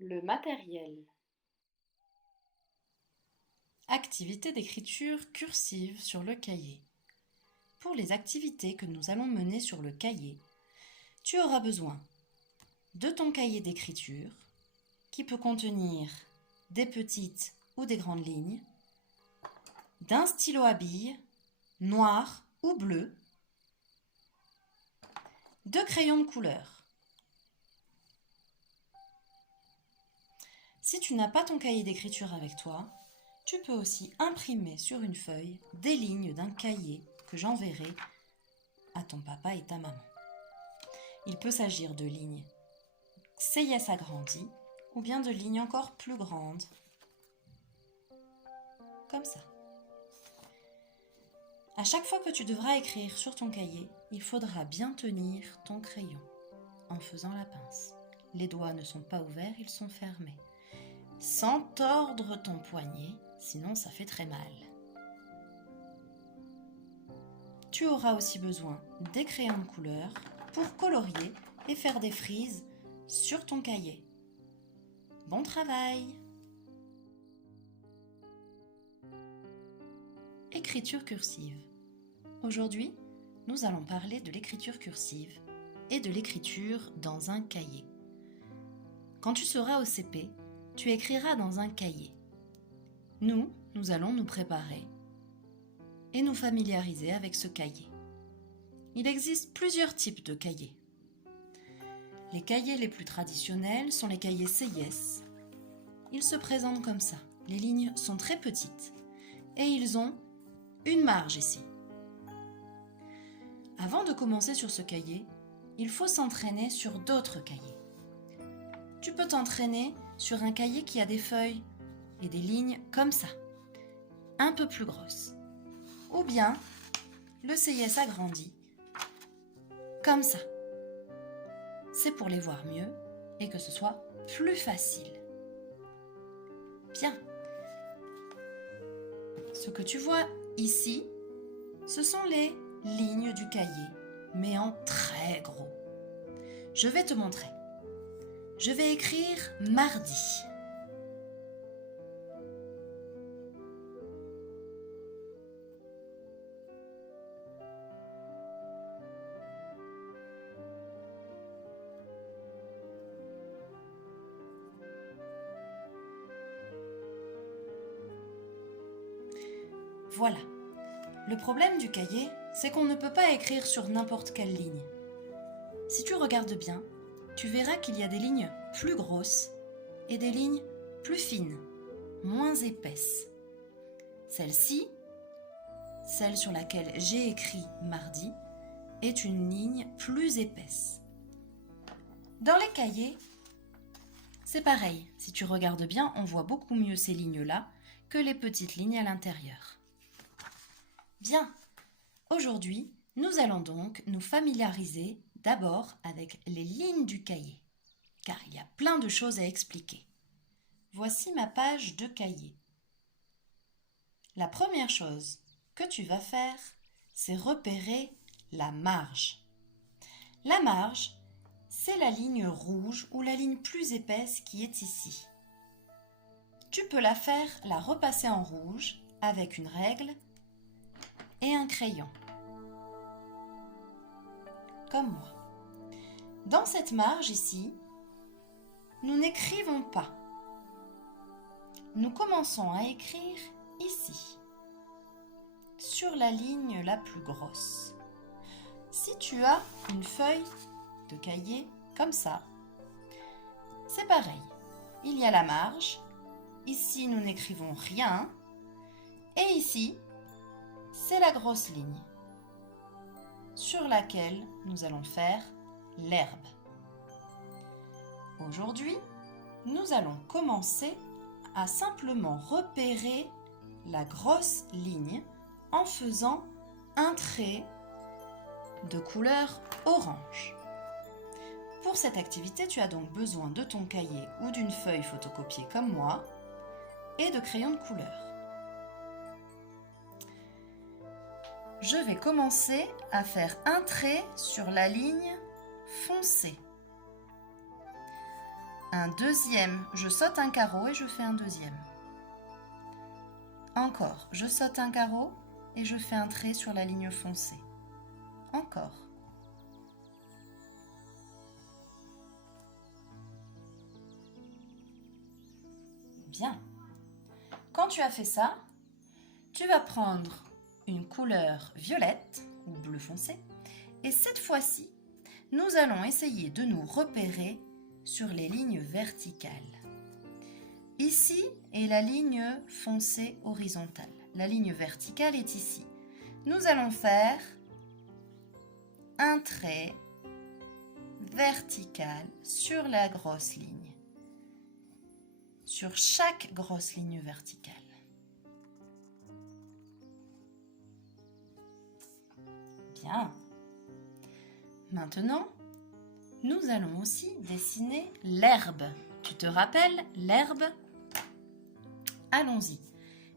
Le matériel. Activité d'écriture cursive sur le cahier. Pour les activités que nous allons mener sur le cahier, tu auras besoin de ton cahier d'écriture qui peut contenir des petites ou des grandes lignes, d'un stylo à billes, noir ou bleu, de crayons de couleur. Si tu n'as pas ton cahier d'écriture avec toi, tu peux aussi imprimer sur une feuille des lignes d'un cahier que j'enverrai à ton papa et ta maman. Il peut s'agir de lignes CIS agrandi ou bien de lignes encore plus grandes, comme ça. À chaque fois que tu devras écrire sur ton cahier, il faudra bien tenir ton crayon en faisant la pince. Les doigts ne sont pas ouverts, ils sont fermés. Sans tordre ton poignet, sinon ça fait très mal. Tu auras aussi besoin des crayons de couleur pour colorier et faire des frises sur ton cahier. Bon travail! Écriture cursive. Aujourd'hui, nous allons parler de l'écriture cursive et de l'écriture dans un cahier. Quand tu seras au CP, tu écriras dans un cahier. Nous allons nous préparer et nous familiariser avec ce cahier. Il existe plusieurs types de cahiers. Les cahiers les plus traditionnels sont les cahiers CIS. Ils se présentent comme ça. Les lignes sont très petites et ils ont une marge ici. Avant de commencer sur ce cahier, il faut s'entraîner sur d'autres cahiers. Tu peux t'entraîner sur un cahier qui a des feuilles et des lignes comme ça, un peu plus grosses. Ou bien le CIS agrandi, comme ça. C'est pour les voir mieux et que ce soit plus facile. Bien. Ce que tu vois ici, ce sont les lignes du cahier, mais en très gros. Je vais te montrer. Je vais écrire mardi. Voilà. Le problème du cahier, c'est qu'on ne peut pas écrire sur n'importe quelle ligne. Si tu regardes bien, tu verras qu'il y a des lignes plus grosses et des lignes plus fines, moins épaisses. Celle-ci, celle sur laquelle j'ai écrit mardi, est une ligne plus épaisse. Dans les cahiers, c'est pareil. Si tu regardes bien, on voit beaucoup mieux ces lignes-là que les petites lignes à l'intérieur. Bien, aujourd'hui, nous allons donc nous familiariser d'abord avec les lignes du cahier, car il y a plein de choses à expliquer. Voici ma page de cahier. La première chose que tu vas faire, c'est repérer la marge. La marge, c'est la ligne rouge ou la ligne plus épaisse qui est ici. Tu peux la repasser en rouge avec une règle et un crayon, comme moi. Dans cette marge ici, nous n'écrivons pas. Nous commençons à écrire ici, sur la ligne la plus grosse. Si tu as une feuille de cahier comme ça, c'est pareil. Il y a la marge. Ici, nous n'écrivons rien. Et ici, c'est la grosse ligne sur laquelle nous allons faire l'herbe. Aujourd'hui, nous allons commencer à simplement repérer la grosse ligne en faisant un trait de couleur orange. Pour cette activité, tu as donc besoin de ton cahier ou d'une feuille photocopiée comme moi et de crayons de couleur. Je vais commencer à faire un trait sur la ligne foncée. Un deuxième, je saute un carreau et je fais un deuxième. Encore, je saute un carreau et je fais un trait sur la ligne foncée. Encore. Bien. Quand tu as fait ça, tu vas prendre une couleur violette ou bleu foncé et cette fois-ci, nous allons essayer de nous repérer sur les lignes verticales. Ici est la ligne foncée horizontale. La ligne verticale est ici. Nous allons faire un trait vertical sur la grosse ligne. Sur chaque grosse ligne verticale. Bien. Maintenant, nous allons aussi dessiner l'herbe. Tu te rappelles l'herbe? Allons-y.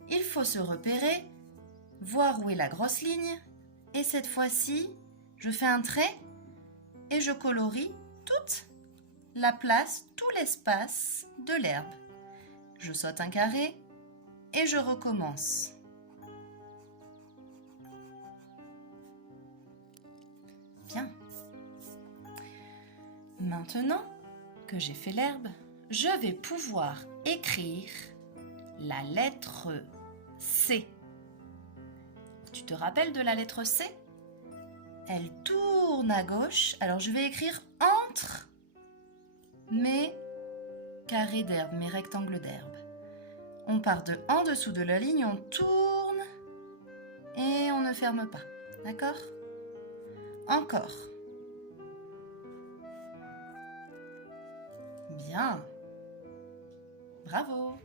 Il faut se repérer, voir où est la grosse ligne et cette fois-ci, je fais un trait et je colorie toute la place, tout l'espace de l'herbe. Je saute un carré et je recommence. Bien. Maintenant que j'ai fait l'herbe, je vais pouvoir écrire la lettre C. Tu te rappelles de la lettre C? Elle tourne à gauche. Alors je vais écrire entre mes carrés d'herbe, mes rectangles d'herbe. On part de en dessous de la ligne, on tourne et on ne ferme pas. D'accord? Encore. Bien. Bravo.